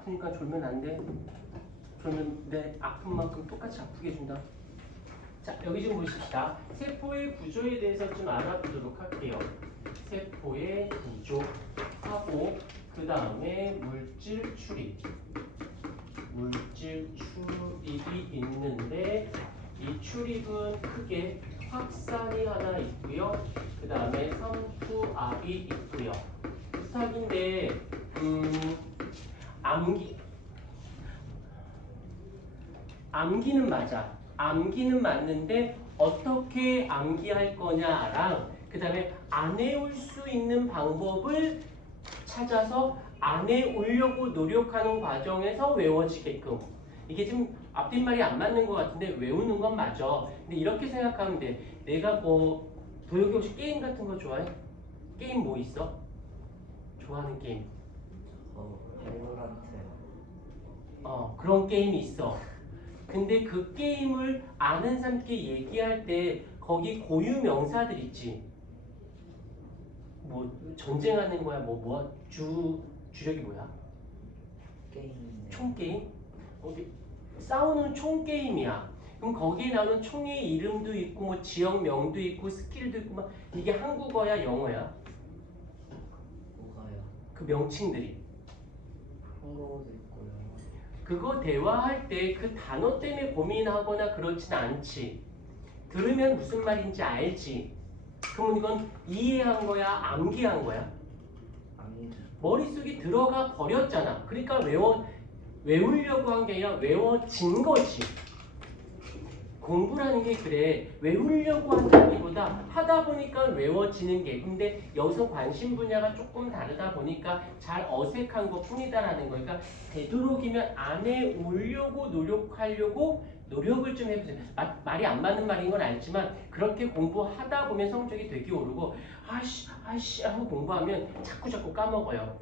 아프니까 졸면 안 돼. 졸면 내 아픈 만큼 똑같이 아프게 준다. 자, 여기 좀 보십시다. 세포의 구조에 대해서 좀 알아보도록 할게요. 세포의 구조하고 그 다음에 물질 출입. 물질 출입이 있는데 이 출입은 크게 확산이 하나 있고요. 그 다음에 선투압이 있고요. 부탁인데 암기는 맞아. 암기는 맞는데 어떻게 암기할 거냐랑 그 다음에 안 외울 수 있는 방법을 찾아서 안 외우려고 노력하는 과정에서 외워지게끔. 이게 좀 앞뒷말이 안 맞는 것 같은데 외우는 건 맞아. 근데 이렇게 생각하면 돼. 내가 뭐 도혁이 혹시 게임 같은 거 좋아해? 게임 뭐 있어? 좋아하는 게임? 발로란트. 그런 게임이 있어. 근데 그 게임을 아는 사람께 얘기할 때 거기 고유 명사들 있지. 뭐 전쟁하는 거야. 주력이 뭐야? 게임. 총 게임? 싸우는 총 게임이야. 그럼 거기에 나오는 총의 이름도 있고 뭐 지역명도 있고 스킬도 있고 막 이게 한국어야 영어야? 뭐가요? 그 명칭들이. 한국어도 있고요. 그거 대화할 때 그 단어 때문에 고민하거나 그렇진 않지. 들으면 무슨 말인지 알지. 그러면 이건 이해한 거야? 암기한 거야? 암기. 머릿속에 들어가 버렸잖아. 그러니까 외우려고 한 게 아니라 외워진 거지. 공부라는 게 그래. 외우려고 한다기보다 하다 보니까 외워지는 게. 근데 여기서 관심 분야가 조금 다르다 보니까 잘 어색한 것 뿐이다라는 거니까 되도록이면 안 외우려고 노력하려고 노력을 좀 해보세요. 말이 안 맞는 말인 건 알지만 그렇게 공부하다 보면 성적이 되게 오르고 아이씨 하고 공부하면 자꾸 까먹어요.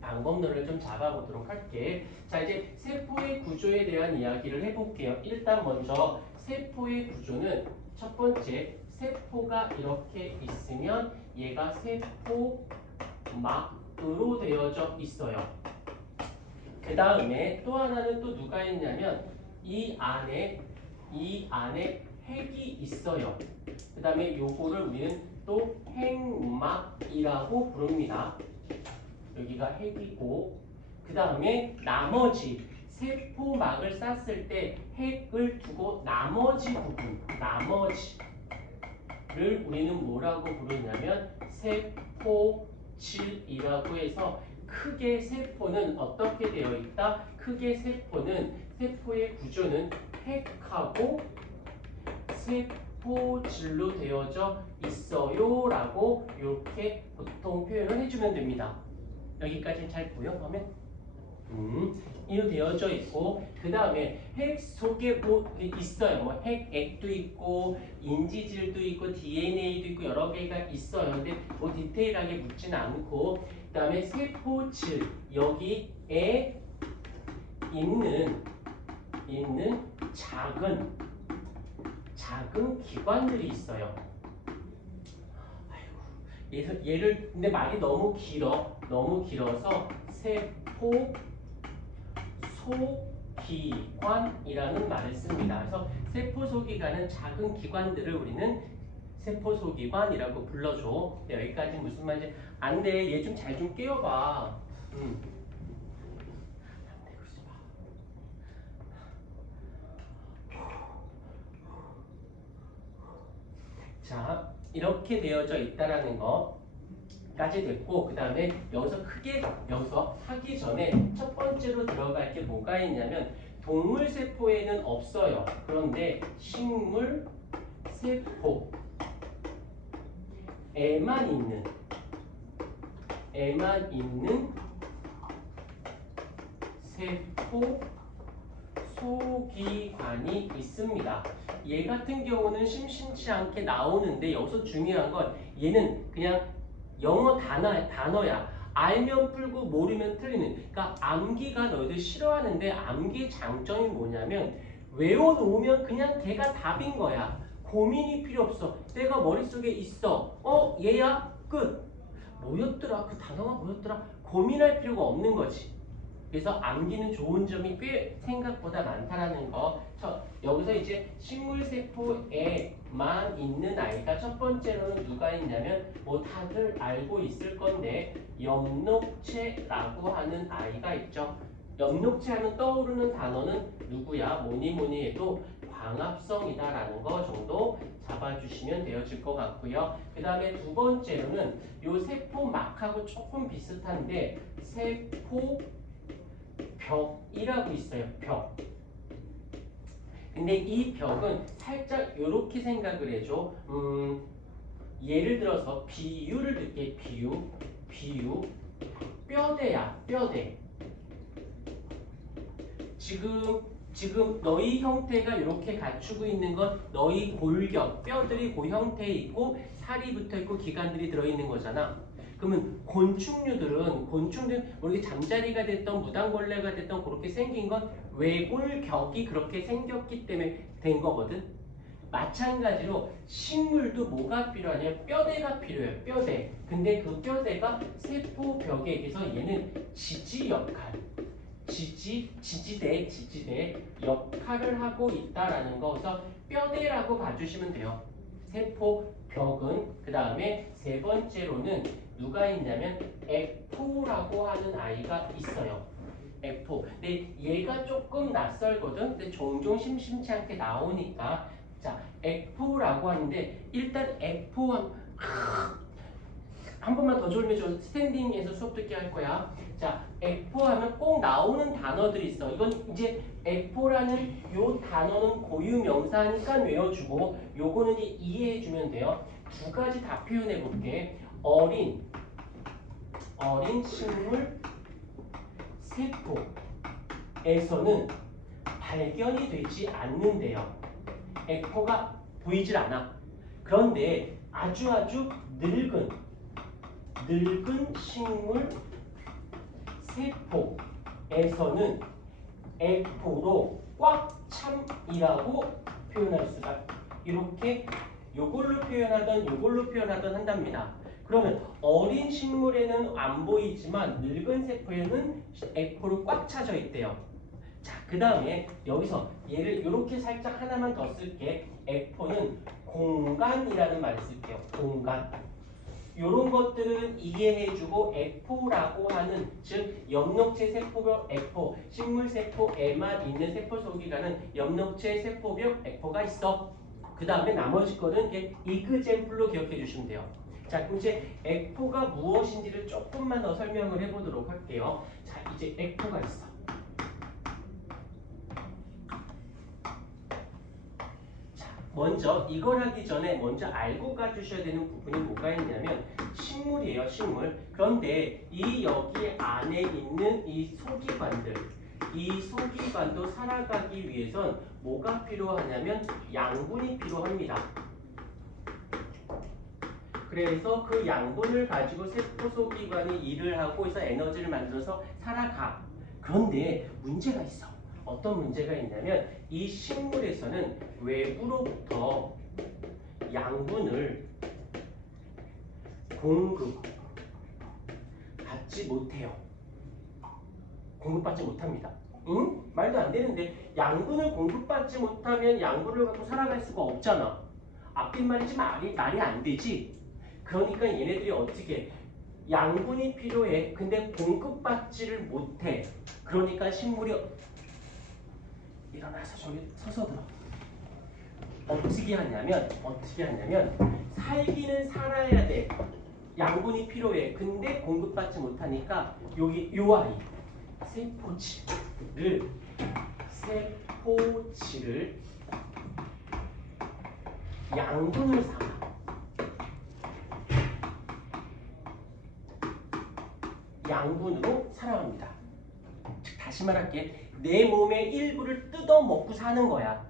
방법론을 좀 잡아보도록 할게. 자, 이제 세포의 구조에 대한 이야기를 해볼게요. 일단 먼저 세포의 구조는 첫 번째, 세포가 이렇게 있으면 얘가 세포막으로 되어져 있어요. 그 다음에 또 하나는 또 누가 있냐면 이 안에 핵이 있어요. 그 다음에 요거를 우리는 또 핵막이라고 부릅니다. 여기가 핵이고 그 다음에 나머지 세포막을 쌌을 때 핵을 두고 나머지 부분 나머지를 우리는 뭐라고 부르냐면 세포질이라고 해서 크게 세포는 어떻게 되어 있다? 크게 세포의 구조는 핵하고 세포질로 되어져 있어요 라고 이렇게 보통 표현을 해주면 됩니다. 여기까지 잘 보여? 보면 이로 되어져 있고 그 다음에 핵 속에 뭐 있어요. 뭐 핵액도 있고 인지질도 있고 DNA도 있고 여러 개가 있어요. 근데 뭐 디테일하게 묻지는 않고 그 다음에 세포질 여기에 있는 작은 기관들이 있어요. 얘를 근데 말이 너무 길어서 세포 소기관이라는 말을 씁니다. 그래서 세포 소기관은 작은 기관들을 우리는 세포 소기관이라고 불러줘. 여기까지 무슨 말인지 안 돼. 얘 좀 잘 좀 깨워봐. 자, 이렇게 되어져 있다라는 거까지 됐고, 그 다음에 여기서 하기 전에 첫 번째로 들어갈 게 뭐가 있냐면 동물 세포에는 없어요. 그런데 식물 세포에만 있는 세포 소기관이 있습니다. 얘 같은 경우는 심심치 않게 나오는데 여기서 중요한 건 얘는 그냥 영어 단어야. 알면 풀고 모르면 틀리는. 그러니까 암기가 너희들 싫어하는데 암기의 장점이 뭐냐면 외워놓으면 그냥 걔가 답인 거야. 고민이 필요 없어. 내가 머릿속에 있어. 얘야? 끝. 뭐였더라? 그 단어가 뭐였더라? 고민할 필요가 없는 거지. 그래서 암기는 좋은 점이 꽤 생각보다 많다라는 거. 여기서 이제 식물세포에만 있는 아이가 첫 번째로는 누가 있냐면 뭐 다들 알고 있을 건데 엽록체라고 하는 아이가 있죠. 엽록체 하면 떠오르는 단어는 누구야? 뭐니 해도 광합성이다라는 거 정도 잡아주시면 되어질 것 같고요. 그 다음에 두 번째로는 요 세포막하고 조금 비슷한데 세포벽이라고 있어요. 벽. 근데 이 벽은 살짝 이렇게 생각을 해줘. 예를 들어서 비유를 듣게. 비유. 뼈대야. 뼈대. 지금 너희 형태가 이렇게 갖추고 있는 건 너희 골격, 뼈들이 그 형태에 있고 살이 붙어 있고 기관들이 들어있는 거잖아. 그러면 곤충들 우리 잠자리가 됐던 무당벌레가 됐던 그렇게 생긴 건 외골격이 그렇게 생겼기 때문에 된 거거든. 마찬가지로 식물도 뭐가 필요하냐? 뼈대가 필요해요. 뼈대. 근데 그 뼈대가 세포벽에게서 얘는 지지 역할. 지지대 역할을 하고 있다라는 거. 그래서 뼈대라고 봐주시면 돼요. 세포벽은. 그 다음에 세 번째로는 누가 있냐면 에포라고 하는 아이가 있어요. 에포. 근데 얘가 조금 낯설거든. 근데 종종 심심치 않게 나오니까. 자, 에포라고 하는데 일단 에포 한 번만 더 졸면 저 스탠딩에서 수업 듣게 할 거야. 자, 에포 하면 꼭 나오는 단어들이 있어. 이건 이제 에포라는 요 단어는 고유 명사니까 외워주고 요거는 이제 이해해주면 돼요. 두 가지 다 표현해 볼게. 어린 식물 세포에서는 발견이 되지 않는데요. 에포가 보이질 않아. 그런데 아주 늙은 식물 세포에서는 에포로 꽉 참이라고 표현할 수가 이렇게 요걸로 표현하던 한답니다. 그러면 어린 식물에는 안 보이지만 늙은 세포에는 에포로 꽉 차져 있대요. 자, 그 다음에 여기서 얘를 이렇게 살짝 하나만 더 쓸게. 에포는 공간이라는 말을 쓸게요. 공간. 이런 것들은 이해해주고 에포라고 하는 즉 엽록체 세포벽 에포, 식물세포에만 있는 세포 소기관은 엽록체 세포벽 에포가 있어. 그 다음에 나머지 거는 이그젠플로 기억해 주시면 돼요. 자, 그럼 이제 에포가 무엇인지를 조금만 더 설명을 해보도록 할게요. 자, 이제 에포가 있어. 먼저 이걸 하기 전에 먼저 알고 가주셔야 되는 부분이 뭐가 있냐면 식물이에요. 식물. 그런데 이 여기 안에 있는 이 소기관들, 이 소기관도 살아가기 위해선 뭐가 필요하냐면 양분이 필요합니다. 그래서 그 양분을 가지고 세포 소기관이 일을 하고 해서 에너지를 만들어서 살아가. 그런데 문제가 있어. 어떤 문제가 있냐면 이 식물에서는 외부로부터 양분을 공급받지 못해요. 공급받지 못합니다. 응? 말도 안 되는데 양분을 공급받지 못하면 양분을 갖고 살아갈 수가 없잖아. 앞뒷 말이지 말이 안 되지. 그러니까 얘네들이 어떻게 양분이 필요해. 근데 공급받지를 못해. 그러니까 식물이 일어나서 저기 서서 들어. 어떻게 하냐면 살기는 살아야 돼. 양분이 필요해. 근데 공급받지 못하니까 여기 요 아이 세포치를 양분을 삼아. 양분으로 살아갑니다. 즉 다시 말할게. 내 몸의 일부를 뜯어 먹고 사는 거야.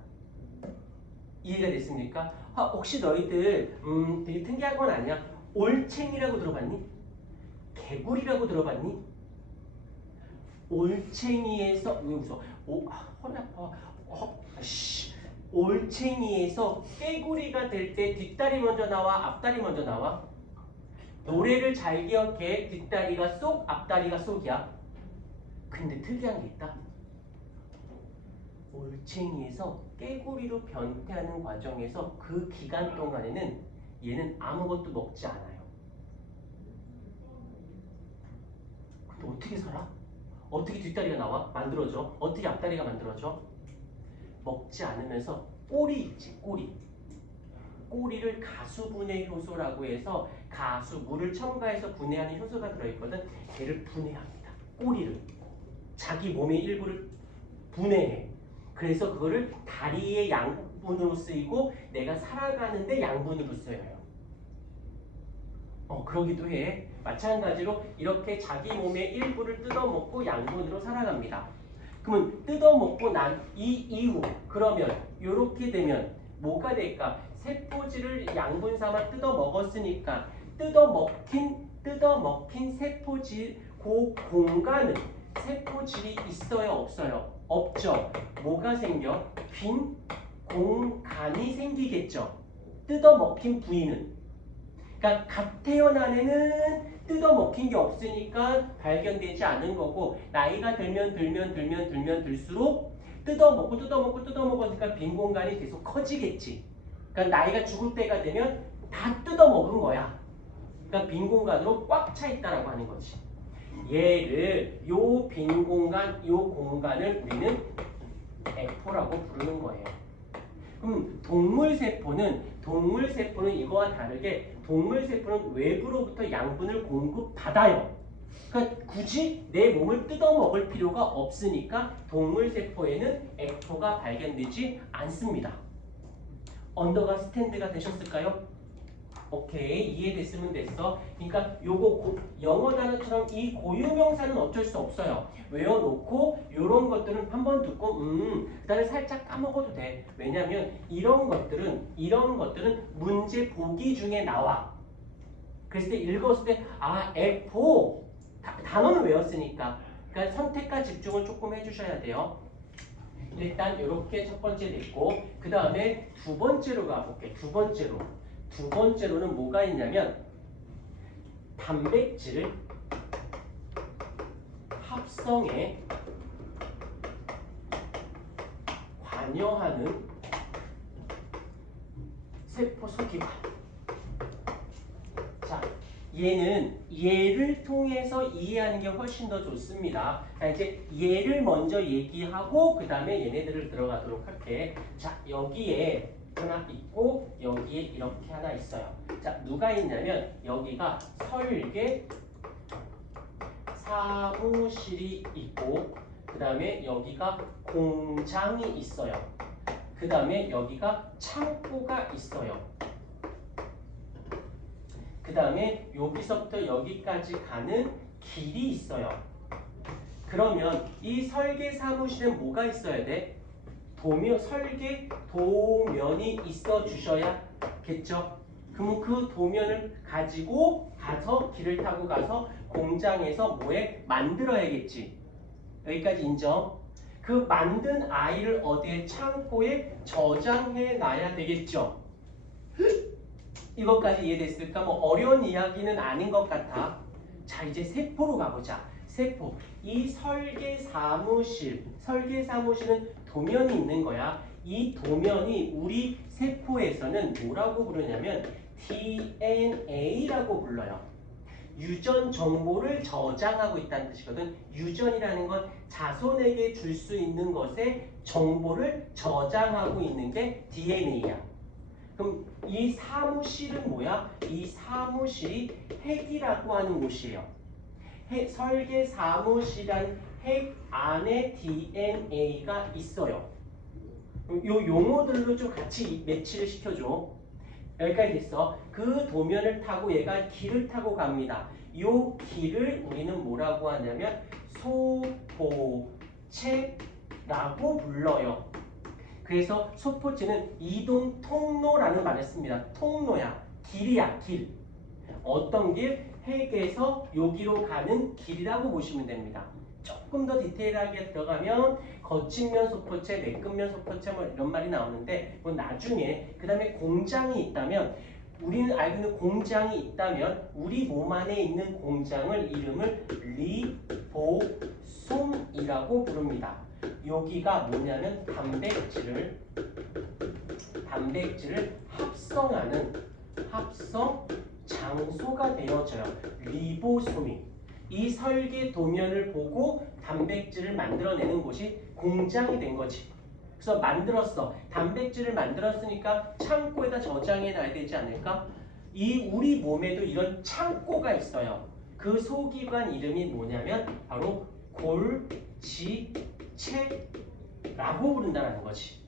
이해가 됐습니까? 혹시 너희들 되게 특이한 건 아니야? 올챙이라고 들어봤니? 개구리라고 들어봤니? 올챙이에서 왜 웃어? 허리 아파. 올챙이에서 깨구리가 될 때 뒷다리 먼저 나와, 앞다리 먼저 나와? 노래를 잘 기억해. 뒷다리가 쏙, 앞다리가 쏙이야. 근데 특이한 게 있다. 올챙이에서 깨구리로 변태하는 과정에서 그 기간 동안에는 얘는 아무것도 먹지 않아요. 근데 어떻게 살아? 어떻게 뒷다리가 나와? 만들어져? 어떻게 앞다리가 만들어져? 먹지 않으면서 꼬리 있지, 꼬리. 꼬리를 가수분해 효소라고 해서 물을 첨가해서 분해하는 효소가 들어있거든. 걔를 분해합니다. 꼬리를. 자기 몸의 일부를 분해해. 그래서 그거를 다리의 양분으로 쓰이고 내가 살아가는데 양분으로 쓰여요. 그러기도 해. 마찬가지로 이렇게 자기 몸의 일부를 뜯어먹고 양분으로 살아갑니다. 그러면 뜯어먹고 난 이 이후 그러면 이렇게 되면 뭐가 될까? 세포질을 양분 삼아 뜯어먹었으니까 뜯어먹힌 세포질 그 공간은 세포질이 있어요, 없어요? 없죠. 뭐가 생겨? 빈 공간이 생기겠죠. 뜯어먹힌 부위는. 그러니까 갓 태어난 애는 뜯어먹힌 게 없으니까 발견되지 않은 거고 나이가 들수록 뜯어먹으니까 빈 공간이 계속 커지겠지. 그러니까 나이가 죽을 때가 되면 다 뜯어먹은 거야. 그러니까 빈 공간으로 꽉 차 있다라고 하는 거지. 얘를 요 빈 공간, 요 공간을 우리는 에포라고 부르는 거예요. 그럼 동물세포는 이거와 다르게 동물세포는 외부로부터 양분을 공급받아요. 그러니까 굳이 내 몸을 뜯어먹을 필요가 없으니까 동물세포에는 에포가 발견되지 않습니다. 언더가 스탠드가 되셨을까요? 오케이, 이해됐으면 됐어. 그러니까 요거 영어 단어처럼 이 고유명사는 어쩔 수 없어요. 외워놓고 요런 것들은 한번 듣고 그다음에 살짝 까먹어도 돼. 왜냐면 이런 것들은 문제 보기 중에 나와. 그랬을 때 읽었을 때 F4 단어는 외웠으니까. 그러니까 선택과 집중을 조금 해주셔야 돼요. 일단 이렇게 첫 번째 됐고 그 다음에 두 번째로 가볼게. 두 번째로는 뭐가 있냐면 단백질 합성에 관여하는 세포 소기관. 자, 얘를 통해서 이해하는 게 훨씬 더 좋습니다. 자, 이제 얘를 먼저 얘기하고 그 다음에 얘네들을 들어가도록 할게. 자, 여기에 하나 있고 여기에 이렇게 하나 있어요. 자, 누가 있냐면 여기가 설계 사무실이 있고 그 다음에 여기가 공장이 있어요. 그 다음에 여기가 창고가 있어요. 그 다음에 여기서부터 여기까지 가는 길이 있어요. 그러면 이 설계 사무실에 뭐가 있어야 돼? 설계 도면이 있어 주셔야겠죠. 그러면 그 도면을 가지고 가서 길을 타고 가서 공장에서 뭐에 만들어야겠지. 여기까지 인정. 그 만든 아이를 어디에 창고에 저장해 놔야 되겠죠. 이것까지 이해됐을까? 뭐 어려운 이야기는 아닌 것 같아. 자, 이제 세포로 가보자. 세포. 이 설계 사무실은 도면이 있는 거야. 이 도면이 우리 세포에서는 뭐라고 부르냐면 DNA라고 불러요. 유전 정보를 저장하고 있다는 뜻이거든. 유전이라는 건 자손에게 줄 수 있는 것의 정보를 저장하고 있는 게 DNA야. 그럼 이 사무실은 뭐야? 이 사무실이 핵이라고 하는 곳이에요. 설계 사무실이란 핵 안에 DNA가 있어요. 요 용어들로 좀 같이 매치를 시켜줘. 여기까지 됐어. 그 도면을 타고 얘가 길을 타고 갑니다. 요 길을 우리는 뭐라고 하냐면 소포체라고 불러요. 그래서 소포체는 이동 통로라는 말을 씁니다. 통로야. 길이야, 길. 어떤 길? 핵에서 여기로 가는 길이라고 보시면 됩니다. 조금 더 디테일하게 들어가면 거친면 소포체, 매끈면 소포체 뭐 이런 말이 나오는데 뭐 나중에 그 다음에 공장이 있다면 우리는 알고 있는 공장이 있다면 우리 몸 안에 있는 공장을 이름을 리보솜이라고 장소라고 부릅니다. 여기가 뭐냐면 단백질을 합성하는 합성 장소가 되어져요. 리보솜이. 이 설계 도면을 보고 단백질을 만들어내는 곳이 공장이 된 거지. 그래서 만들었어. 단백질을 만들었으니까 창고에다 저장해 놔야 되지 않을까? 이 우리 몸에도 이런 창고가 있어요. 그 소기관 이름이 뭐냐면 바로 골지체라고 부른다는 거지.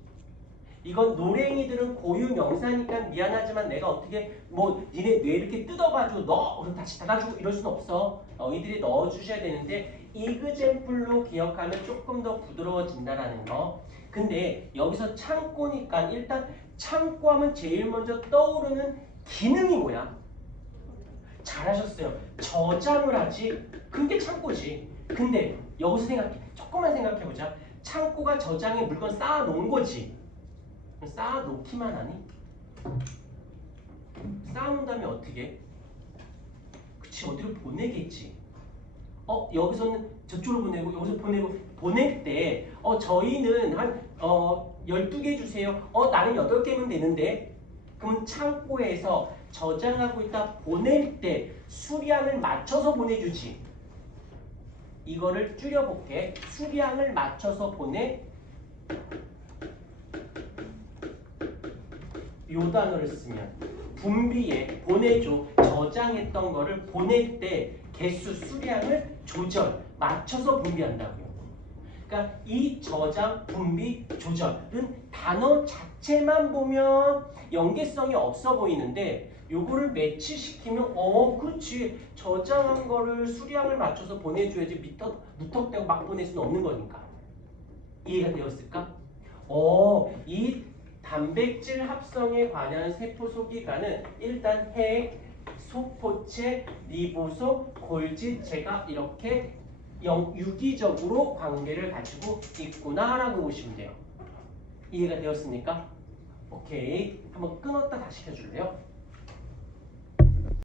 이건 노랭이들은 고유 명사니까 미안하지만 내가 어떻게 뭐 니네 뇌 이렇게 뜯어가지고 넣어 그럼 다시 닫아주고 이럴 순 없어. 너희들이 넣어주셔야 되는데 이그젠플로 기억하면 조금 더 부드러워진다라는 거. 근데 여기서 창고니까 일단 창고 하면 제일 먼저 떠오르는 기능이 뭐야? 잘하셨어요. 저장을 하지. 그게 창고지. 근데 여기서 생각해. 조금만 생각해보자. 창고가 저장에 물건 쌓아놓은 거지. 쌓아놓기만 하니? 쌓아놓은 다음에 어떻게? 그치, 어디로 보내겠지. 여기서는 저쪽으로 보내고 여기서 보내고 보낼 때 저희는 한 12개 주세요. 나는 8개면 되는데. 그럼 창고에서 저장하고 있다 보낼 때 수량을 맞춰서 보내주지. 이거를 줄여볼게. 수량을 맞춰서 보내. 요 단어를 쓰면 분비에 보내줘. 저장했던 거를 보낼 때 개수 수량을 조절 맞춰서 분비한다고요. 그러니까 이 저장 분비 조절은 단어 자체만 보면 연계성이 없어 보이는데 요거를 매치시키면 그렇지. 저장한 거를 수량을 맞춰서 보내줘야지 무턱대고 막 보낼 수는 없는 거니까. 이해가 되었을까? 이 단백질 합성에 관한 세포 소기관은 일단 핵, 소포체, 리보솜, 골지체가 이렇게 유기적으로 관계를 가지고 있구나라고 보시면 돼요. 이해가 되었습니까? 오케이. 한번 끊었다 다시 켜줄래요?